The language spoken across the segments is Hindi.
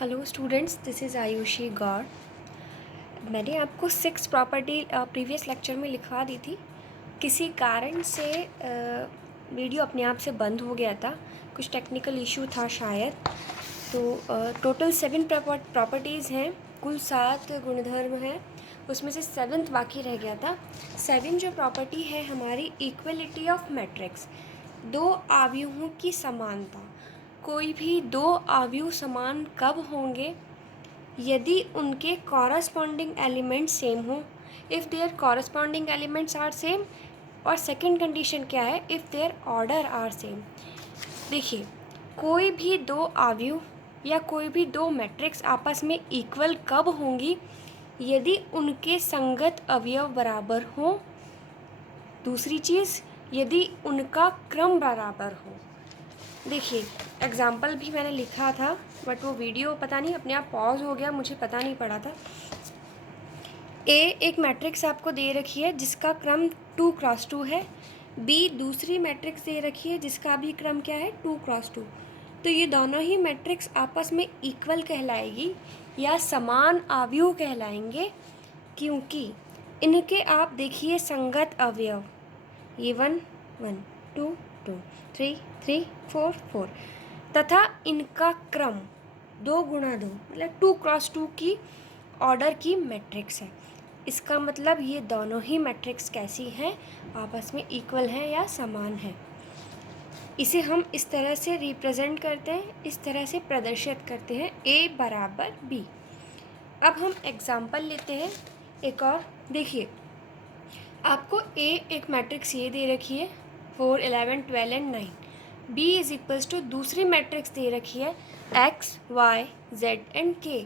Hello students, this is Ayushi Gaur. मैंने आपको 6 प्रॉपर्टी प्रीवियस लेक्चर में लिखवा दी थी। किसी कारण से वीडियो अपने आप से बंद हो गया था, कुछ टेक्निकल इशू था शायद। तो टोटल 7 प्रॉपर्टीज़ हैं, कुल 7 गुणधर्म हैं, उसमें से 7th बाकी रह गया था। 7 जो प्रॉपर्टी है हमारी, इक्वलिटी ऑफ मैट्रिक्स, दो आव्यूहों की समानता। कोई भी दो आव्यूह समान कब होंगे? यदि उनके कॉरस्पॉन्डिंग एलिमेंट्स सेम हो, if their corresponding elements are same. और सेकंड कंडीशन क्या है? If their order are same. देखिए, कोई भी दो आव्यूह या कोई भी दो मैट्रिक्स आपस में इक्वल कब होंगी? यदि उनके संगत अवयव बराबर हों। दूसरी चीज़, यदि उनका क्रम बराबर हो। देखिए, एग्ज़ाम्पल भी मैंने लिखा था, बट वो वीडियो पता नहीं अपने आप पॉज हो गया, मुझे पता नहीं पड़ा था। ए एक मैट्रिक्स आपको दे रखी है जिसका क्रम 2x2 है। बी दूसरी मैट्रिक्स दे रखी है जिसका भी क्रम क्या है? 2x2। तो ये दोनों ही मैट्रिक्स आपस में इक्वल कहलाएगी या समान आव्यूह कहलाएंगे, क्योंकि इनके आप देखिए संगत अवयव, ये 1 1 2 2 3 3 4 4, तथा इनका क्रम 2x2 मतलब 2x2 की ऑर्डर की मैट्रिक्स है। इसका मतलब ये दोनों ही मैट्रिक्स कैसी हैं? आपस में इक्वल हैं या समान हैं। इसे हम इस तरह से रिप्रेजेंट करते हैं, इस तरह से प्रदर्शित करते हैं, A बराबर B। अब हम एग्जाम्पल लेते हैं एक और। देखिए, आपको A एक मैट्रिक्स ये दे रखी है 4 11 12 and 9। B is equals to दूसरी मैट्रिक्स दे रखी है X Y Z and K।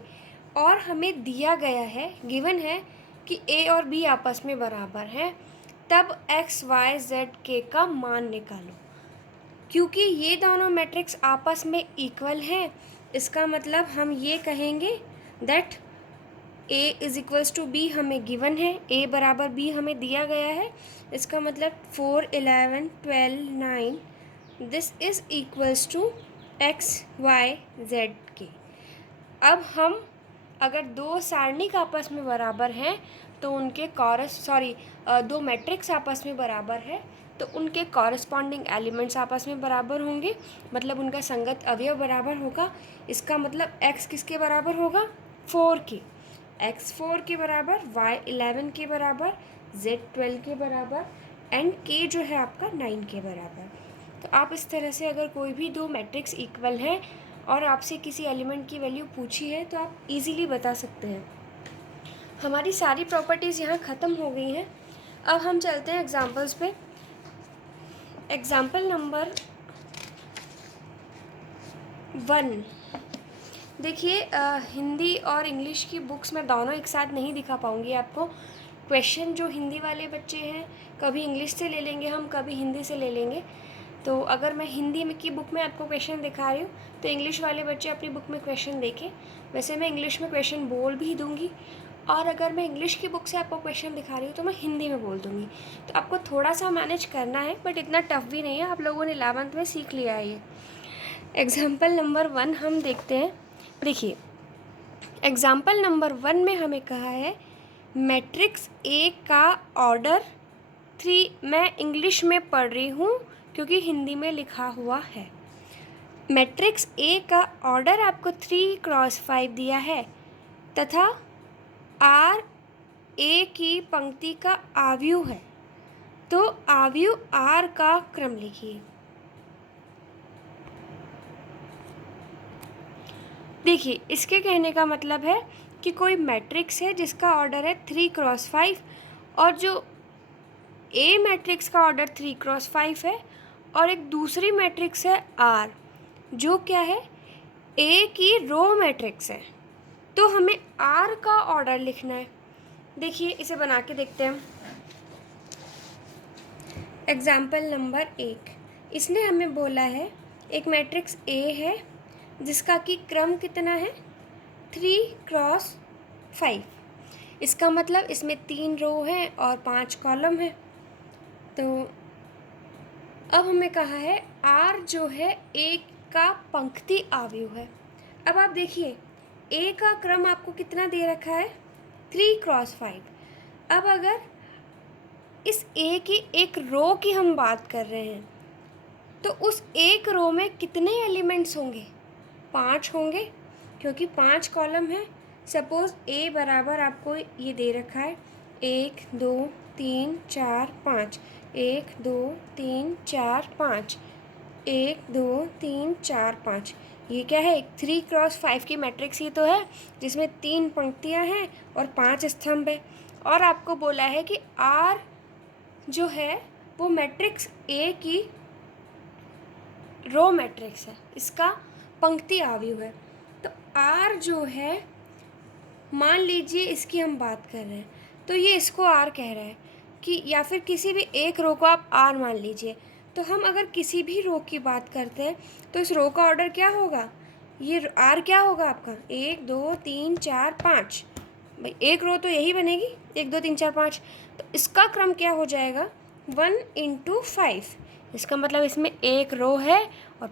और हमें दिया गया है, गिवन है कि A और B आपस में बराबर हैं, तब X Y Z K का मान निकालो। क्योंकि ये दोनों मैट्रिक्स आपस में इक्वल हैं, इसका मतलब हम ये कहेंगे that A is equals to B हमें गिवन है, A बराबर B हमें दिया गया है। इसका मतलब 4 11 12 9 this is equals to X Y Z K। अब हम अगर दो सारणिक आपस में बराबर हैं तो उनके दो मैट्रिक्स आपस में बराबर है तो उनके कॉरस्पॉन्डिंग एलिमेंट्स आपस में बराबर होंगे, मतलब उनका संगत अवयव बराबर होगा। इसका मतलब x किसके बराबर होगा? 4 के। x 4 के बराबर, y 11 के बराबर, z 12 के बराबर एंड k जो है आपका 9 के बराबर। तो आप इस तरह से अगर कोई भी दो मैट्रिक्स इक्वल हैं और आपसे किसी एलिमेंट की वैल्यू पूछी है तो आप इजीली बता सकते हैं। हमारी सारी प्रॉपर्टीज़ यहाँ ख़त्म हो गई हैं। अब हम चलते हैं एग्जांपल्स पे। Example number 1। देखिए, हिंदी और इंग्लिश की बुक्स मैं दोनों एक साथ नहीं दिखा पाऊँगी आपको। क्वेश्चन जो हिंदी वाले बच्चे हैं कभी इंग्लिश से ले लेंगे हम, कभी हिंदी से ले लेंगे। तो अगर मैं हिंदी में की बुक में आपको क्वेश्चन दिखा रही हूँ तो इंग्लिश वाले बच्चे अपनी बुक में क्वेश्चन देखें। वैसे मैं इंग्लिश में क्वेश्चन बोल भी दूँगी, और अगर मैं इंग्लिश की बुक से आपको क्वेश्चन दिखा रही हूँ तो मैं हिंदी में बोल दूँगी। तो आपको थोड़ा सा मैनेज करना है, बट इतना टफ भी नहीं है, आप लोगों ने 11th में सीख लिया है ये। एग्जाम्पल नंबर 1 हम देखते हैं। देखिए, एग्जाम्पल नंबर 1 में हमें कहा है मैट्रिक्स ए का ऑर्डर 3। मैं इंग्लिश में पढ़ रही हूँ क्योंकि हिंदी में लिखा हुआ है। मैट्रिक्स ए का ऑर्डर आपको 3x5 दिया है तथा आर ए की पंक्ति का आव्यूह है, तो आव्यूह आर का क्रम लिखिए। देखिए, इसके कहने का मतलब है कि कोई मैट्रिक्स है जिसका ऑर्डर है 3x5 और जो ए मैट्रिक्स का ऑर्डर 3x5 है और एक दूसरी मैट्रिक्स है आर जो क्या है? ए की रो मैट्रिक्स है, तो हमें आर का ऑर्डर लिखना है। देखिए, इसे बना के देखते हैं। एग्जाम्पल नंबर 1, इसने हमें बोला है एक मैट्रिक्स ए है जिसका कि क्रम कितना है? 3x5। इसका मतलब इसमें 3 रो हैं और 5 कॉलम है। तो अब हमें कहा है आर जो है ए का पंक्ति आव्यूह है। अब आप देखिए, ए का क्रम आपको कितना दे रखा है, 3x5। अब अगर इस ए की एक रो की हम बात कर रहे हैं तो उस एक रो में कितने एलिमेंट्स होंगे, 5 होंगे, क्योंकि 5 कॉलम है। सपोज़ ए बराबर आपको ये दे रखा है 1 2 3 4 5, 1 2 3 4 5, 1 2 3 4 5। ये क्या है, 3x5 की मैट्रिक्स ही तो है जिसमें 3 पंक्तियां हैं और 5 स्तंभ है। और आपको बोला है कि आर जो है वो मैट्रिक्स ए की रो मैट्रिक्स है, इसका पंक्ति आव्यूह है। तो आर जो है, मान लीजिए इसकी हम बात कर रहे हैं तो ये इसको आर कह रहा है कि, या फिर किसी भी एक रो को आप आर मान लीजिए। तो हम अगर किसी भी रो की बात करते हैं तो इस रो का ऑर्डर क्या होगा, ये आर क्या होगा आपका 1 2 3 4 5। भाई एक रो तो यही बनेगी 1 2 3 4 5। तो इसका क्रम क्या हो जाएगा 1 × 5। इसका मतलब इसमें एक रो है और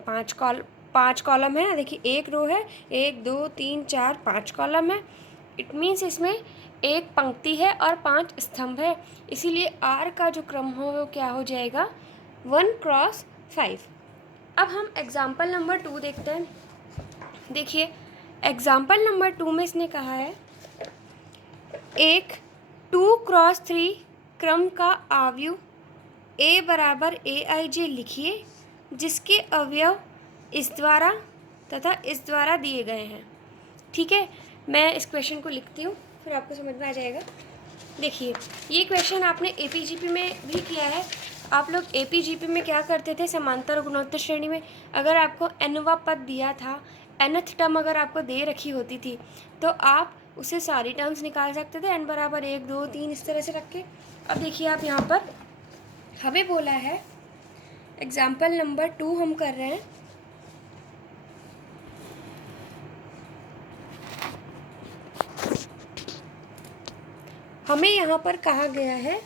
5 कॉलम है। देखिए एक रो है, 1 2 3 4 5 कॉलम है। इट मीन्स इसमें एक पंक्ति है और 5 स्तंभ है, इसीलिए आर का जो क्रम हो वो क्या हो जाएगा 1x5। अब हम एग्जाम्पल नंबर 2 देखते हैं। देखिए एग्जाम्पल नंबर 2 में इसने कहा है एक 2x3 क्रम का आव्यूह ए बराबर AIJ लिखिए जिसके अवयव इस द्वारा तथा इस द्वारा दिए गए हैं। ठीक है, मैं इस क्वेश्चन को लिखती हूँ फिर आपको समझ में आ जाएगा। देखिए ये क्वेश्चन आपने APGP में भी किया है। आप लोग APGP में क्या करते थे, समांतर और गुणोत्तर श्रेणी में अगर आपको nवां पद दिया था, nth टर्म अगर आपको दे रखी होती थी तो आप उससे सारी टर्म्स निकाल सकते थे, n बराबर 1 2 3 इस तरह से रख के। अब देखिए आप यहाँ पर हमें बोला है एग्जाम्पल नंबर 2 हम कर रहे हैं। हमें यहाँ पर कहा गया है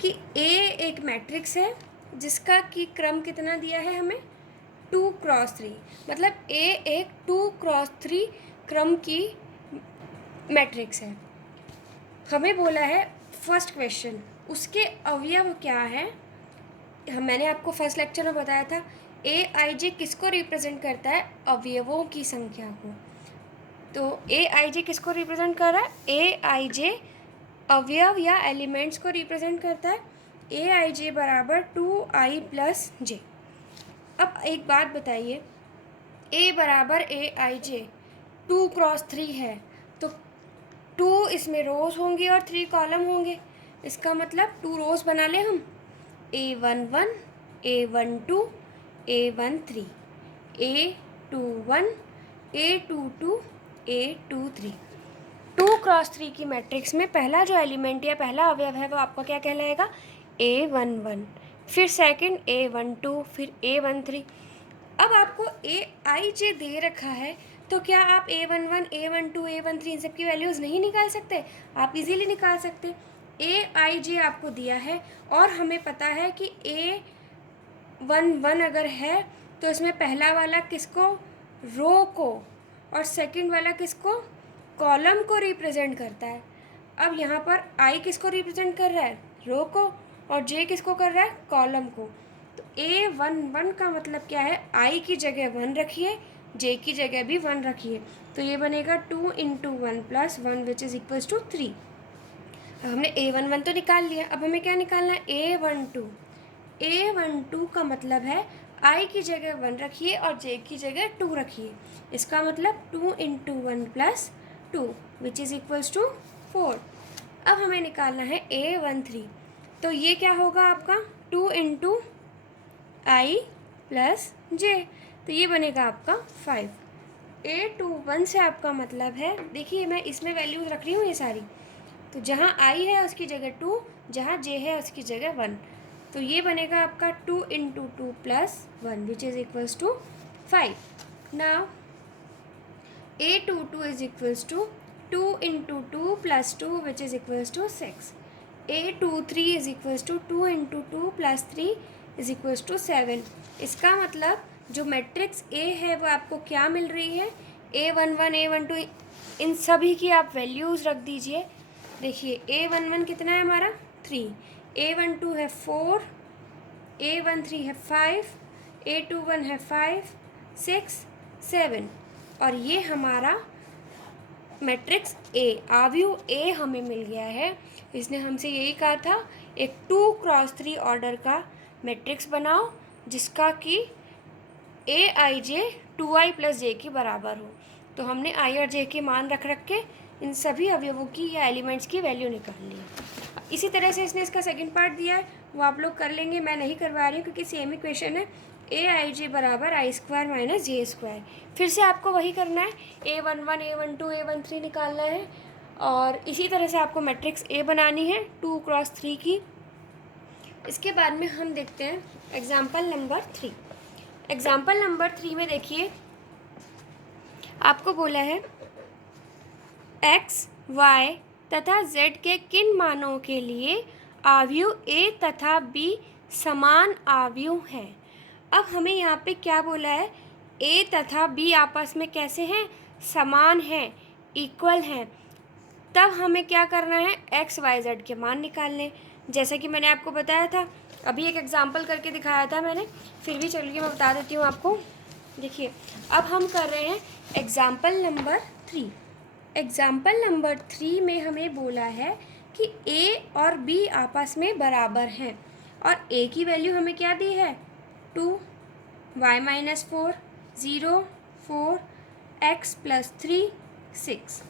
कि A एक मैट्रिक्स है जिसका कि क्रम कितना दिया है हमें 2x3, मतलब A एक 2x3 क्रम की मैट्रिक्स है। हमें बोला है फर्स्ट क्वेश्चन उसके अवयव क्या है। मैंने आपको फर्स्ट लेक्चर में बताया था AIJ किसको रिप्रेजेंट करता है, अवयवों की संख्या को। तो AIJ किसको रिप्रेजेंट कर रहा है, AIJ अवयव या एलिमेंट्स को रिप्रेजेंट करता है। AIJ बराबर 2i + j। अब एक बात बताइए, A बराबर AIJ 2x3 है तो 2 इसमें रोज़ होंगे और 3 कॉलम होंगे। इसका मतलब 2 रोज़ बना ले हम, A11 A12 A13 A21 A22 A23। 2x3 की मैट्रिक्स में पहला जो एलिमेंट या पहला अवयव है वो आपका क्या कहलाएगा, A11, फिर सेकंड A12, फिर A13। अब आपको AIJ दे रखा है तो क्या आप A11 A12 A13 इन सब की वैल्यूज़ नहीं निकाल सकते, आप इजीली निकाल सकते। AIJ आपको दिया है और हमें पता है कि A11 अगर है तो इसमें पहला वाला किसको, रो को, और सेकंड वाला किसको, कॉलम को रिप्रेजेंट करता है। अब यहाँ पर I किसको रिप्रेजेंट कर रहा है, रो को, और J किसको कर रहा है, कॉलम को। तो A11 का मतलब क्या है, I की जगह 1 रखिए, J की जगह भी 1 रखिए, तो ये बनेगा 2 × 1 + 1 विच इज़ इक्वल्स टू 3। अब हमने A11 तो निकाल लिया, अब हमें क्या निकालना है, A12। A12 का मतलब है I की जगह 1 रखिए और J की जगह 2 रखिए। इसका मतलब 2 × 1 + 2 विच इज़ इक्वल्स टू 4। अब हमें निकालना है A13, तो ये क्या होगा आपका 2 × I + J, तो ये बनेगा आपका 5। A21 से आपका मतलब है, देखिए मैं इसमें वैल्यूज़ रख रही हूँ ये सारी, तो जहाँ I है उसकी जगह 2, जहाँ J है उसकी जगह 1, तो ये बनेगा आपका 2 × 2 + 1 which is equals to 5। Now A22 is equals to 2 × 2 + 2 which is equals to 6। A23 is equals to 2 × 2 + 3 is equals to 7। इसका मतलब जो मैट्रिक्स ए है वो आपको क्या मिल रही है, A11 A12 इन सभी की आप वैल्यूज़ रख दीजिए। देखिए A11 कितना है हमारा 3, A12 है 4, A13 है 5, A21 है 5, 6, 7 और ये हमारा मैट्रिक्स ए, आव्यूह ए हमें मिल गया है। इसने हमसे यही कहा था एक 2x3 ऑर्डर का मैट्रिक्स बनाओ जिसका कि AIJ 2i + j के बराबर हो। तो हमने i और j के मान रख के इन सभी अवयवों की या एलिमेंट्स की वैल्यू निकाल ली। इसी तरह से इसने इसका सेकंड पार्ट दिया है, वो आप लोग कर लेंगे, मैं नहीं करवा रही हूँ क्योंकि सेम ही क्वेश्चन है। AIJ = i² - j²। फिर से आपको वही करना है, A11 A12 A13 निकालना है और इसी तरह से आपको मैट्रिक्स ए बनानी है 2x3 की। इसके बाद में हम देखते हैं एग्जाम्पल नंबर 3। एग्जाम्पल नंबर 3 में देखिए आपको बोला है x, y तथा z के किन मानों के लिए आव्यूह a तथा b समान आव्यूह हैं। अब हमें यहाँ पे क्या बोला है, a तथा b आपस में कैसे हैं, समान हैं, इक्वल हैं। तब हमें क्या करना है, x, y, z के मान निकालने। जैसा कि मैंने आपको बताया था, अभी एक एग्जाम्पल करके दिखाया था मैंने, फिर भी चलिए मैं बता देती हूँ आपको। देखिए अब हम कर रहे हैं एग्जाम्पल नंबर 3। एग्जाम्पल नंबर 3 में हमें बोला है कि a और b आपस में बराबर हैं और a की वैल्यू हमें क्या दी है 2, y - 4, 0, 4, x + 3, 6।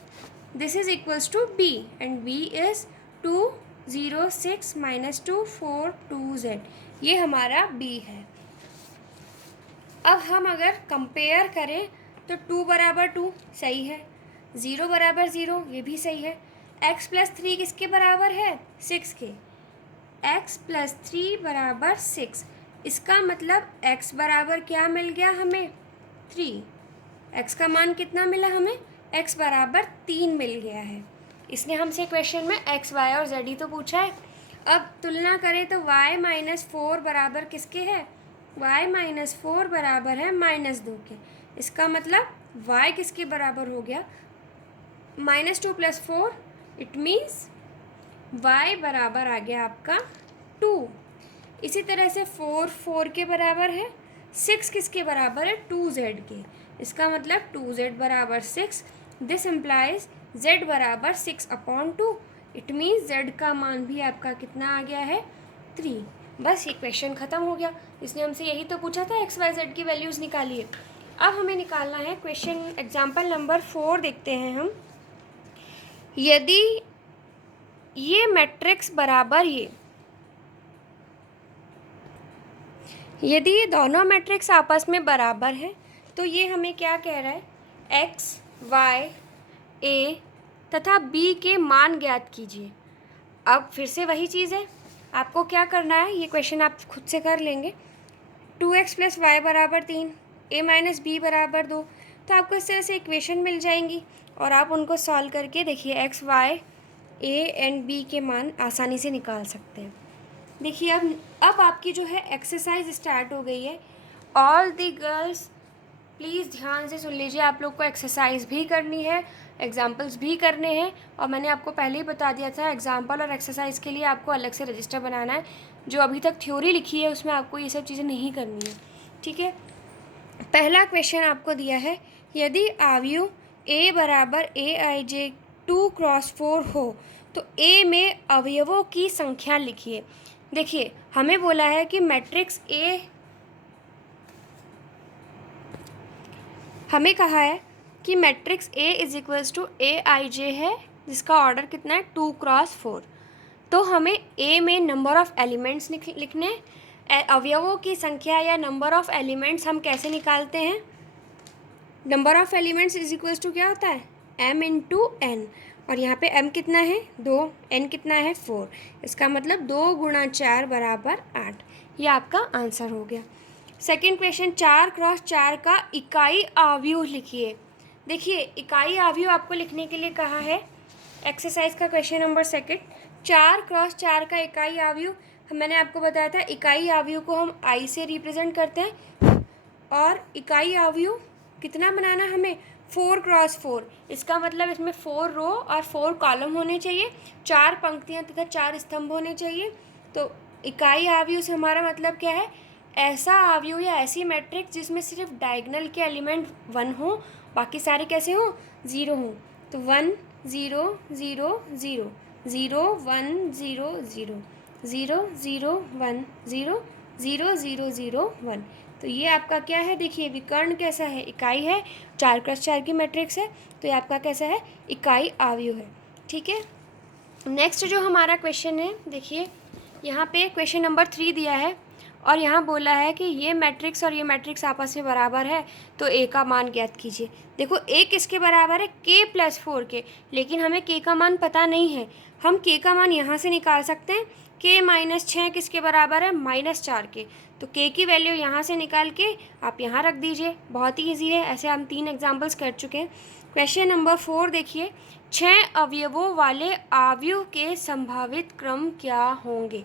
This is equals to b and b is 2, 0, 6 - 2, 4, 2z। ये हमारा b है। अब हम अगर कंपेयर करें तो 2 = 2 सही है, 0 = 0 ये भी सही है। x + 3 किसके बराबर है, 6 के। x + 3 = 6, इसका मतलब x बराबर क्या मिल गया हमें 3। x का मान कितना मिला हमें, x = 3 मिल गया है। इसने हमसे क्वेश्चन में x, y और z ही तो पूछा है। अब तुलना करें तो y - 4 बराबर किसके है, y - 4 बराबर है -2 के। इसका मतलब y किसके बराबर हो गया, -2 + 4, इट मीन्स y बराबर आ गया आपका 2। इसी तरह से 4 के बराबर है, 6 किसके बराबर है, 2z के। इसका मतलब 2z = 6। This implies z = 6/2। It means z का मान भी आपका कितना आ गया है 3। बस ये क्वेश्चन ख़त्म हो गया। इसने हमसे यही तो पूछा था x, y, z की वैल्यूज़ निकालिए। अब हमें निकालना है क्वेश्चन एग्जाम्पल नंबर 4 देखते हैं हम। यदि ये मैट्रिक्स बराबर यदि ये दोनों मैट्रिक्स आपस में बराबर हैं तो ये हमें क्या कह रहा है, x, y, a तथा b के मान ज्ञात कीजिए। अब फिर से वही चीज़ है, आपको क्या करना है, ये क्वेश्चन आप खुद से कर लेंगे। 2x + y = 3, a - b = 2। तो आपको इस तरह से इक्वेशन मिल जाएंगी और आप उनको सॉल्व करके देखिए x, y, a and b के मान आसानी से निकाल सकते हैं। देखिए अब आपकी जो है एक्सरसाइज स्टार्ट हो गई है। ऑल दी गर्ल्स प्लीज़ ध्यान से सुन लीजिए, आप लोग को एक्सरसाइज भी करनी है, एग्जाम्पल्स भी करने हैं और मैंने आपको पहले ही बता दिया था एग्जाम्पल और एक्सरसाइज के लिए आपको अलग से रजिस्टर बनाना है। जो अभी तक थ्योरी लिखी है उसमें आपको ये सब चीज़ें नहीं करनी है, ठीक है। पहला क्वेश्चन आपको दिया है, यदि आव्यूह a = AIJ 2x4 हो तो a में अवयवों की संख्या लिखिए। देखिए हमें बोला है कि मैट्रिक्स ए, हमें कहा है कि मैट्रिक्स A = AIJ है जिसका ऑर्डर कितना है 2x4। तो हमें A में नंबर ऑफ़ एलिमेंट्स लिखने, अवयवों की संख्या या नंबर ऑफ़ एलिमेंट्स हम कैसे निकालते हैं, नंबर ऑफ़ एलिमेंट्स = क्या होता है m × n और यहाँ पे m कितना है 2, n कितना है 4। इसका मतलब 2 × 4 = 8। ये आपका आंसर हो गया। सेकंड क्वेश्चन, 4x4 का इकाई आव्यूह लिखिए। देखिए इकाई आव्यूह आपको लिखने के लिए कहा है, एक्सरसाइज का क्वेश्चन नंबर 2। 4x4 का इकाई आव्यूह मैंने आपको बताया था, इकाई आव्यूह को हम i से रिप्रेजेंट करते हैं। और इकाई अवयव कितना बनाना हमें, 4x4। इसका मतलब इसमें 4 रो और 4 कॉलम होने चाहिए, 4 पंक्तियाँ तथा 4 स्तंभ होने चाहिए। तो इकाई अवयव से हमारा मतलब क्या है, ऐसा अवयव या ऐसी मैट्रिक्स जिसमें सिर्फ डायगोनल के एलिमेंट 1 हो, बाकी सारे कैसे हों, 0 हों। तो 1 0 0 0 0 1 0 0 0 0 1 0 0 0 0 1। तो ये आपका क्या है, देखिए विकर्ण कैसा है, इकाई है, 4x4 की मैट्रिक्स है, तो ये आपका कैसा है, इकाई अवयव है। ठीक है, नेक्स्ट जो हमारा क्वेश्चन है, देखिए यहाँ पे क्वेश्चन नंबर 3 दिया है और यहाँ बोला है कि ये मैट्रिक्स और ये मैट्रिक्स आपस में बराबर है, तो ए का मान ज्ञात कीजिए। देखो ए किसके बराबर है, k+4 के, लेकिन हमें k का मान पता नहीं है। हम k का मान यहाँ से निकाल सकते हैं, k-6 किसके बराबर है, -4 के। तो k की वैल्यू यहाँ से निकाल के आप यहाँ रख दीजिए, बहुत ही ईजी है। ऐसे हम 3 एग्जाम्पल्स कर चुके हैं। क्वेश्चन नंबर 4 देखिए, 6 अवयवों वाले अवयव के संभावित क्रम क्या होंगे।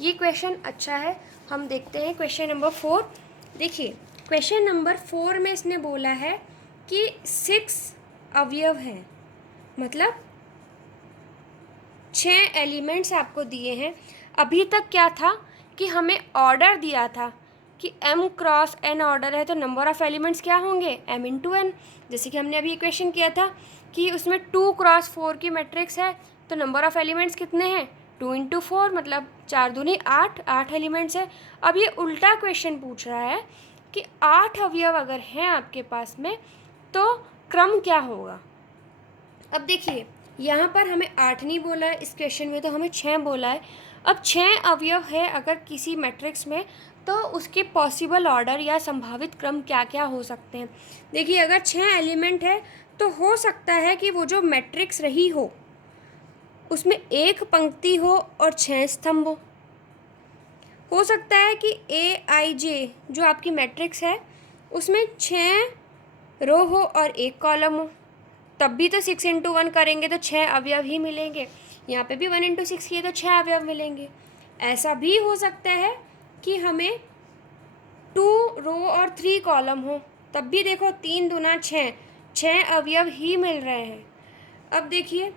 ये क्वेश्चन अच्छा है, हम देखते हैं क्वेश्चन नंबर 4। देखिए क्वेश्चन नंबर 4 में इसने बोला है कि 6 अवयव हैं, मतलब 6 एलिमेंट्स आपको दिए हैं। अभी तक क्या था कि हमें ऑर्डर दिया था कि m×n ऑर्डर है, तो नंबर ऑफ़ एलिमेंट्स क्या होंगे, m×n। जैसे कि हमने अभी इक्वेशन किया था कि उसमें 2x4 की मैट्रिक्स है, तो नंबर ऑफ़ एलिमेंट्स कितने हैं, 2×4, मतलब 4 दूनी 8, 8 एलिमेंट्स है। अब ये उल्टा क्वेश्चन पूछ रहा है कि 8 अवयव अगर हैं आपके पास में, तो क्रम क्या होगा। अब देखिए यहाँ पर हमें 8 नहीं बोला है इस क्वेश्चन में, तो हमें 6 बोला है। अब 6 अवयव है अगर किसी मैट्रिक्स में, तो उसके पॉसिबल ऑर्डर या संभावित क्रम क्या क्या हो सकते हैं। देखिए अगर 6 एलिमेंट है तो हो सकता है कि वो जो मैट्रिक्स रही हो उसमें 1 पंक्ति हो और 6 स्तंभ हो सकता है कि AIJ जो आपकी मैट्रिक्स है उसमें 6 रो हो और 1 कॉलम हो, तब भी तो 6×1 करेंगे तो 6 अवयव ही मिलेंगे। यहाँ पे भी 1×6 किए तो 6 अवयव मिलेंगे। ऐसा भी हो सकता है कि हमें 2 रो और 3 कॉलम हो, तब भी देखो 3 दूना 6, 6 अवयव ही मिल रहे हैं। अब देखिए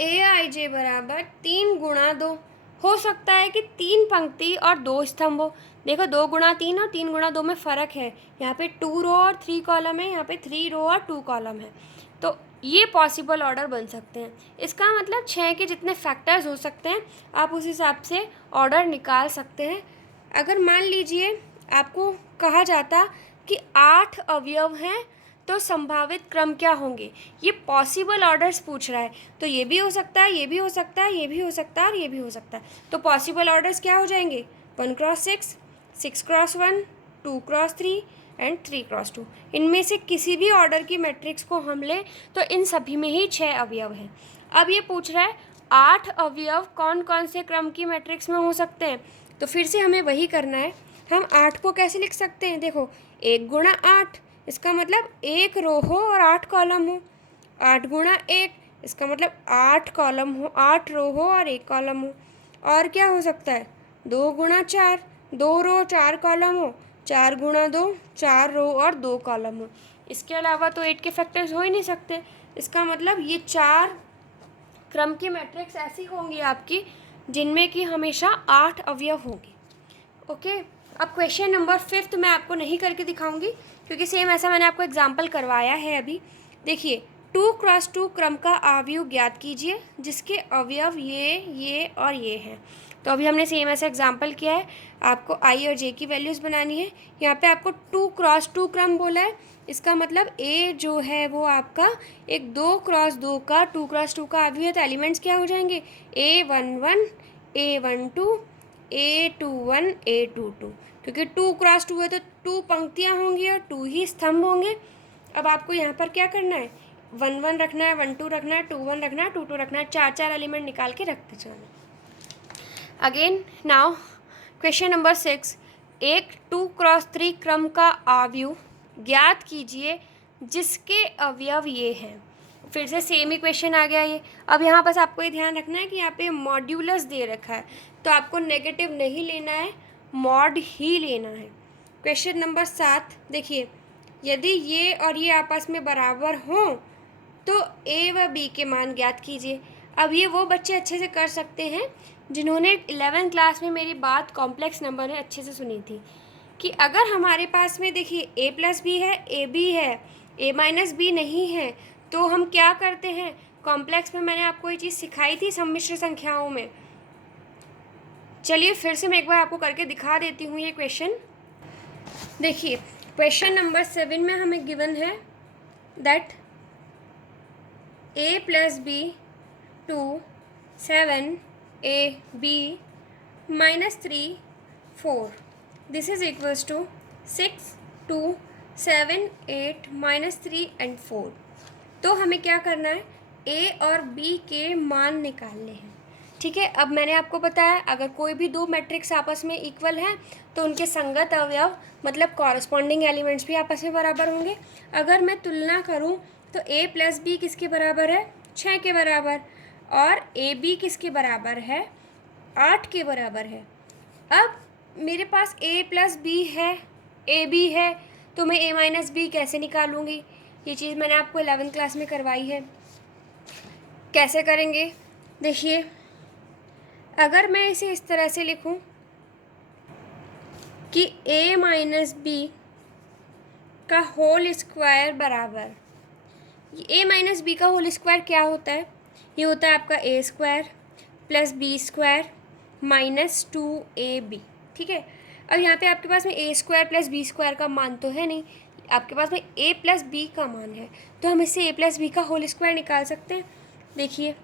AIJ बराबर 3×2, हो सकता है कि 3 पंक्ति और 2 स्तंभ हो। देखो 2×3 और 3×2 में फ़र्क है, यहाँ पे 2 रो और 3 कॉलम है, यहाँ पे 3 रो और 2 कॉलम है। तो ये पॉसिबल ऑर्डर बन सकते हैं। इसका मतलब 6 के जितने फैक्टर्स हो सकते हैं आप उस हिसाब से ऑर्डर निकाल सकते हैं। अगर मान लीजिए आपको कहा जाता कि 8 अवयव हैं, तो संभावित क्रम क्या होंगे, ये पॉसिबल ऑर्डर्स पूछ रहा है, तो ये भी हो सकता है, ये भी हो सकता है, ये भी हो सकता है और ये भी हो सकता है। तो पॉसिबल ऑर्डर्स क्या हो जाएंगे, 1×6, 6×1, 2×3 एंड 3×2। इनमें से किसी भी ऑर्डर की मैट्रिक्स को हम लें तो इन सभी में ही 6 अवयव हैं। अब ये पूछ रहा है 8 अवयव कौन कौन से क्रम की मैट्रिक्स में हो सकते हैं, तो फिर से हमें वही करना है। हम 8 को कैसे लिख सकते हैं, देखो 1×8, इसका मतलब 1 रो हो और 8 कॉलम हो। 8×1, इसका मतलब 8 कॉलम हो, 8 रो हो और 1 कॉलम हो। और क्या हो सकता है, 2×4, 2 रो 4 कॉलम हो, 4×2, 4 रो और 2 कॉलम हो। इसके अलावा तो 8 के फैक्टर्स हो ही नहीं सकते। इसका मतलब ये 4 क्रम की मैट्रिक्स ऐसी होंगी आपकी जिनमें कि हमेशा 8 अवयव होंगे। ओके, अब क्वेश्चन नंबर 5 मैं आपको नहीं करके दिखाऊंगी क्योंकि सेम ऐसा मैंने आपको एग्जाम्पल करवाया है अभी। देखिए 2×2 क्रम का अवयव ज्ञात कीजिए जिसके अवयव ये और ये हैं। तो अभी हमने सेम ऐसा एग्जाम्पल किया है, आपको I और J की वैल्यूज़ बनानी है। यहाँ पे आपको 2×2 क्रम बोला है, इसका मतलब A जो है वो आपका एक 2×2 का 2×2 का अवयव है, तो एलिमेंट्स क्या हो जाएंगे, A11, A12, A21, A22, क्योंकि 2×2 है तो 2 पंक्तियाँ होंगी और 2 ही स्तंभ होंगे। अब आपको यहाँ पर क्या करना है, 1 1 रखना है, 1 2 रखना है, 2 1 रखना है, 2 2 रखना है, 4 4 एलिमेंट निकाल के रखते जाना। अगेन नाउ क्वेश्चन नंबर 6, एक 2×3 क्रम का अवयव ज्ञात कीजिए जिसके अवयव ये हैं। फिर से सेम ही क्वेश्चन आ गया ये। अब यहाँ बस आपको ये ध्यान रखना है कि यहाँ पे मॉड्यूलस दे रखा है, तो आपको नेगेटिव नहीं लेना है, मॉड ही लेना है। क्वेश्चन नंबर 7 देखिए, यदि ये और ये आपस में बराबर हों तो ए व बी के मान ज्ञात कीजिए। अब ये वो बच्चे अच्छे से कर सकते हैं जिन्होंने 11th क्लास में मेरी बात कॉम्प्लेक्स नंबर में अच्छे से सुनी थी, कि अगर हमारे पास में देखिए ए प्लस बी है, ए बी है, ए माइनस बी नहीं है, तो हम क्या करते हैं, कॉम्प्लेक्स में मैंने आपको ये चीज़ सिखाई थी सम्मिश्र संख्याओं में। चलिए फिर से मैं एक बार आपको करके दिखा देती हूँ ये क्वेश्चन। देखिए क्वेश्चन नंबर 7 में हमें गिवन है that a plus B 2 7 a b minus 3 4 this is equals to 6 2 7 8 minus 3 and 4। तो हमें क्या करना है, a और b के मान निकालने हैं। ठीक है, अब मैंने आपको बताया अगर कोई भी दो मैट्रिक्स आपस में इक्वल हैं तो उनके संगत अवयव मतलब कॉरस्पॉन्डिंग एलिमेंट्स भी आपस में बराबर होंगे। अगर मैं तुलना करूं तो a प्लस बी किसके बराबर है, 6 के बराबर, और ए बी किसके बराबर है, 8 के बराबर है। अब मेरे पास a प्लस बी है, ए बी है, तो मैं a माइनस बी कैसे निकालूंगी, ये चीज़ मैंने आपको 11th क्लास में करवाई है। कैसे करेंगे, देखिए अगर मैं इसे इस तरह से लिखूं कि a माइनस बी का होल स्क्वायर बराबर, a माइनस बी का होल स्क्वायर क्या होता है, ये होता है आपका a square plus B square minus 2ab। ठीक है, अब यहाँ पे आपके पास में a square plus B square का मान तो है नहीं, आपके पास में a प्लस बी का मान है, तो हम इससे a प्लस बी का होल स्क्वायर निकाल सकते हैं। देखिए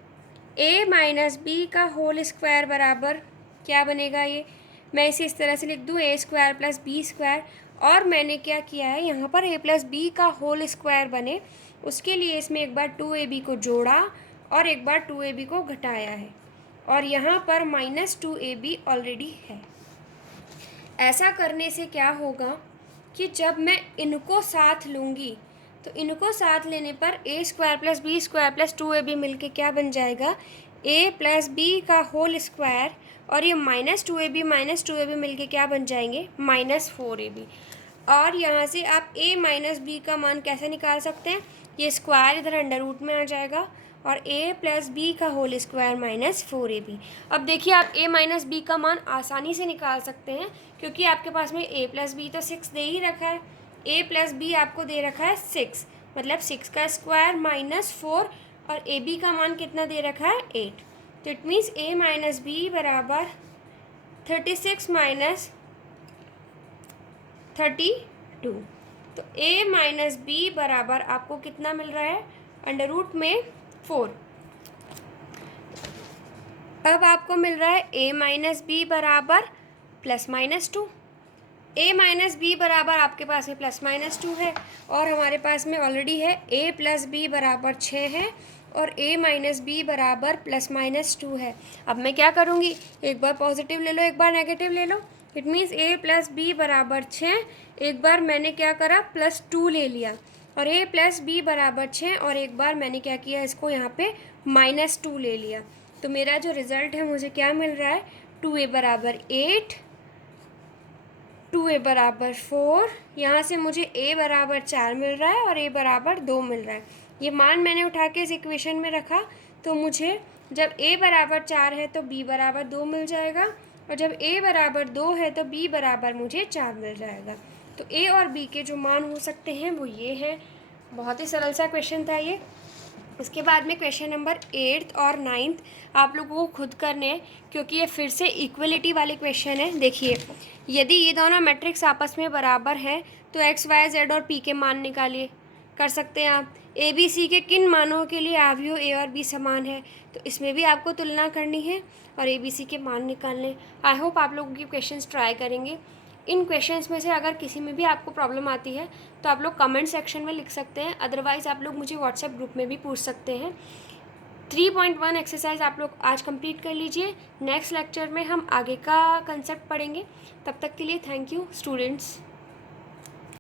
a माइनस बी का होल स्क्वायर बराबर क्या बनेगा, ये मैं इसे इस तरह से लिख दूँ a square plus B square, और मैंने क्या किया है यहाँ पर a प्लस बी का होल स्क्वायर बने उसके लिए इसमें एक बार 2ab को जोड़ा और एक बार 2ab को घटाया है, और यहाँ पर माइनस 2ab ऑलरेडी है। ऐसा करने से क्या होगा कि जब मैं इनको साथ लूँगी तो इनको साथ लेने पर a square plus B square plus 2ab मिलके क्या बन जाएगा, a प्लस बी का होल स्क्वायर, और ये माइनस 2ab मिलके क्या बन जाएंगे, माइनस 4ab। और यहाँ से आप a माइनस बी का मान कैसे निकाल सकते हैं, ये स्क्वायर इधर अंडर रूट में आ जाएगा और a प्लस बी का होल स्क्वायर माइनस 4ab। अब देखिए आप a माइनस बी का मान आसानी से निकाल सकते हैं क्योंकि आपके पास में a प्लस बी तो 6 दे ही रखा है, a प्लस बी आपको दे रखा है 6, मतलब 6 का स्क्वायर माइनस 4, और ए बी का मान कितना दे रखा है 8, तो it means a minus B बराबर 36 माइनस 32। तो a माइनस बी बराबर आपको कितना मिल रहा है, अंडर रूट में 4। अब आपको मिल रहा है a माइनस बी बराबर plus minus 2। a minus B बराबर आपके पास में प्लस माइनस 2 है, और हमारे पास में ऑलरेडी है a प्लस बी बराबर 6 है और a माइनस बी बराबर प्लस माइनस 2 है। अब मैं क्या करूँगी, एक बार पॉजिटिव ले लो एक बार नेगेटिव ले लो, it means a plus B बराबर 6, एक बार मैंने क्या करा प्लस 2 ले लिया, और a प्लस बी बराबर 6, और एक बार मैंने क्या किया इसको यहाँ पे माइनस 2 ले लिया। तो मेरा जो रिज़ल्ट है मुझे क्या मिल रहा है, 2a बराबर 8, 2a बराबर 4, यहाँ से मुझे a बराबर 4 मिल रहा है और a बराबर 2 मिल रहा है। ये मान मैंने उठा के इस इक्वेशन में रखा, तो मुझे जब a बराबर 4 है तो b बराबर 2 मिल जाएगा, और जब a बराबर 2 है तो b बराबर मुझे 4 मिल जाएगा। तो a और b के जो मान हो सकते हैं वो ये हैं। बहुत ही सरल सा क्वेश्चन था ये। उसके बाद में क्वेश्चन नंबर 8 और 9 आप लोगों को खुद करने हैं क्योंकि ये फिर से इक्वलिटी वाले क्वेश्चन है। देखिए यदि ये दोनों मैट्रिक्स आपस में बराबर हैं तो एक्स वाई जेड और पी के मान निकालिए, कर सकते हैं आप। ए बी सी के किन मानों के लिए अवयव ए और बी समान है, तो इसमें भी आपको तुलना करनी है और ए बी सी के मान निकालने। आई होप आप लोगों की क्वेश्चंस ट्राई करेंगे। इन क्वेश्चंस में से अगर किसी में भी आपको प्रॉब्लम आती है तो आप लोग कमेंट सेक्शन में लिख सकते हैं, अदरवाइज़ आप लोग मुझे व्हाट्सएप ग्रुप में भी पूछ सकते हैं। 3.1 एक्सरसाइज आप लोग आज कंप्लीट कर लीजिए। नेक्स्ट लेक्चर में हम आगे का कंसेप्ट पढ़ेंगे। तब तक के लिए थैंक यू स्टूडेंट्स।